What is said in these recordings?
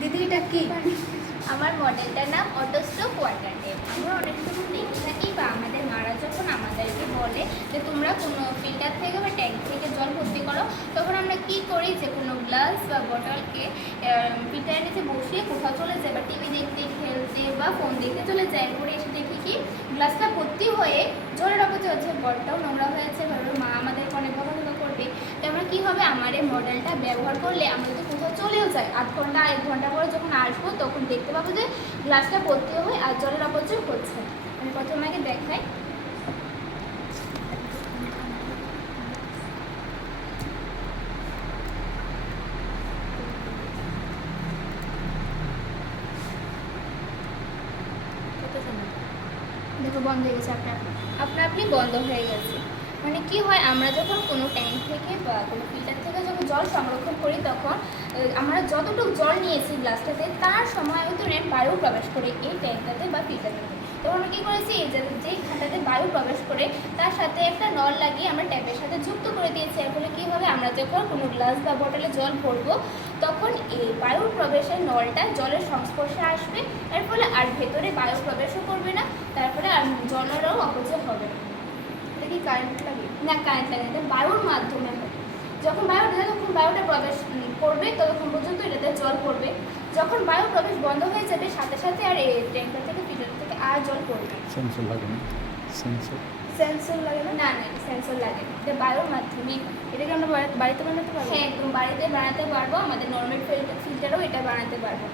দিদি এটা কি? আমার মডেলটার নাম অটোস্ট্রোক ওয়াটার ট্যাপ। আমরা অনেক সময় দেখে থাকি বা আমাদের মারা যখন আমাদেরকে বলে যে তোমরা কোনো ফিল্টার থেকে বা ট্যাঙ্ক থেকে জল ভর্তি করো, তখন আমরা কি করি যে কোনো গ্লাস বা বটলকে ফিল্টারের নিচে বসিয়ে কোথাও চলে যায় বা টিভি দেখতে, খেলতে বা ফোন দেখতে চলে যায়। এরপরে এসে দেখি কি গ্লাসটা ভর্তি হয়ে জলের অপচয় হচ্ছে, বটটাও নোংরা হয়েছে, ভাবে মা আমাদেরকে অনেক বকাঝকা করবে। তো আমরা কী হবে, আমার এই মডেলটা ব্যবহার করলে আমরা যদি কোথাও চলেও যাই, 8 ঘন্টা 1 ঘন্টা পরে যখন আসবো তখন দেখতে পাবো যে গ্লাসটা ভর্তি হয়ে আর জলের অপচয় হচ্ছে। আমি প্রথমে আগে দেখাই। দেখো বন্ধ হয়ে গেছে, আপনা আপনি বন্ধ হয়ে গেছে। মানে কি হয়, আমরা যখন কোনো ট্যাঙ্ক থেকে বা কোনো ফিল্টার থেকে যখন জল সংরক্ষণ করি, তখন আমরা যতটুকু জল নিয়েছি গ্লাসটাতে তার সময় ভিতরে বায়ু প্রবেশ করে এই ট্যাঙ্কটাতে বা ফিল্টারটাতে। তখন আমরা কী করেছি, যেই খানটাতে বায়ু প্রবেশ করে তার সাথে একটা নল লাগিয়ে আমরা ট্যাপের সাথে যুক্ত করে দিয়েছি। এর ফলে কী হবে, আমরা যখন কোনো গ্লাস বা বোতলে জল ভরবো তখন এই বায়ুর প্রবেশের নলটা জলের সংস্পর্শে আসবে। এর ফলে আর ভেতরে বায়ু প্রবেশও করবে না, তারপরে আর জলেরও অপচয় হবে না। এটা কি কারেন্ট লাগে? না, কারেন্ট লাগে না, এটা বায়ুর মাধ্যমে হয়। যখন বায়ুটা প্রবেশ করবে ততক্ষণ পর্যন্ত এটাতে জল পড়বে। যখন বায়ু প্রবেশ বন্ধ হয়ে যাবে সাথে সাথে আর এই ট্যাঙ্কার থেকে ফিল্টার থেকে আর জল পড়বে না। সেন্সর লাগে না? সেন্সর লাগে না? না না, এটা সেন্সর লাগে না, এটা বায়ুর মাধ্যমে। এটাকে আমরা বাড়িতে বানাতে পারবো? হ্যাঁ, একদম বাড়িতে বানাতে পারবো। আমাদের নর্মাল ফিল্টারও এটা বানাতে পারবো।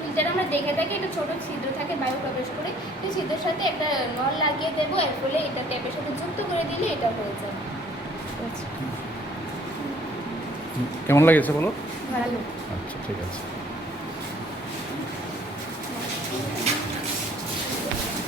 ফিল্টার আমরা দেখে থাকি এটা ছোটো ছিদ্র থাকে বায়ু প্রবেশ করে, সেই ছিদ্রের সাথে একটা নল লাগিয়ে দেবো। এর ফলে এটা ট্যাপের সাথে যুক্ত করে দিলে এটা হয়ে যাবে। কেমন লাগেছে বলো? ভালো। আচ্ছা, ঠিক আছে।